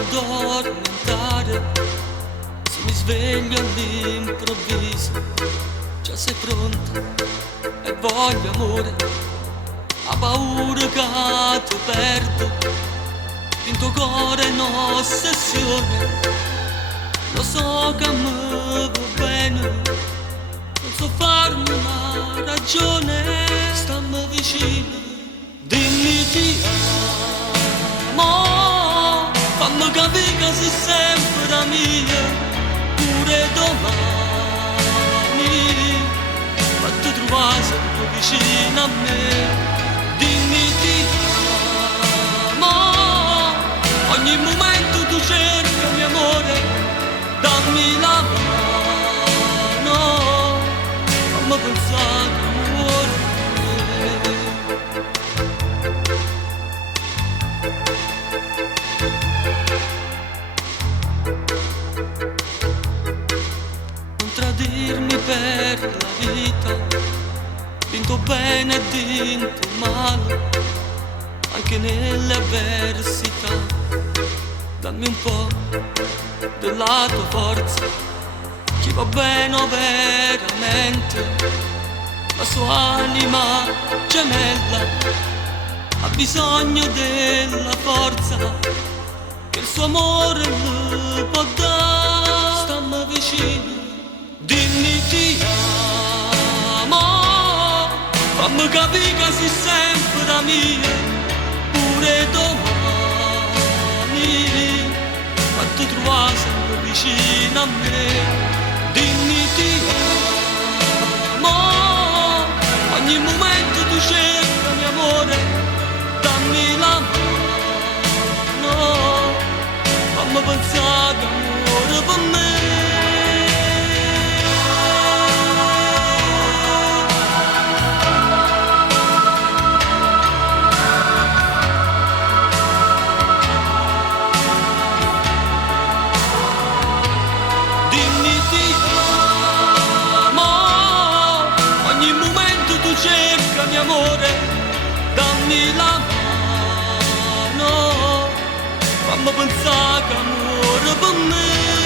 addormentare, se mi sveglio all'improvviso, già sei pronta e voglio amore, ha paura che ti perdo, in tuo cuore in ossessione, lo so che mi va bene, non so farmi una ragione, stammi vicino, dimmi ti amo, fammi capire che sei sempre mia, pure domani, fatti trovare sempre vicino a me, dimmi ti amo, ogni momento tu cerchi mio amore, dammi la mano, fammi pensare amore. Non tradirmi per la vita, vinto bene e vinto male, anche nelle avversità. Dammi un po' della tua forza, chi va bene veramente, la sua anima gemella ha bisogno della forza che il suo amore le può dare. Stammi vicino, dimmi ti amo, fammi capire che sei sempre mia, pure domani, fatti trovare sempre vicino a me, dimmi ti amo, ogni momento tu cerchi mio amore, dammi la mano, fammi pensare che amore per me. Dimmi ti amo, ogni momento tu cerca mio amore, dammi la mano, fammi pensare che amore per me.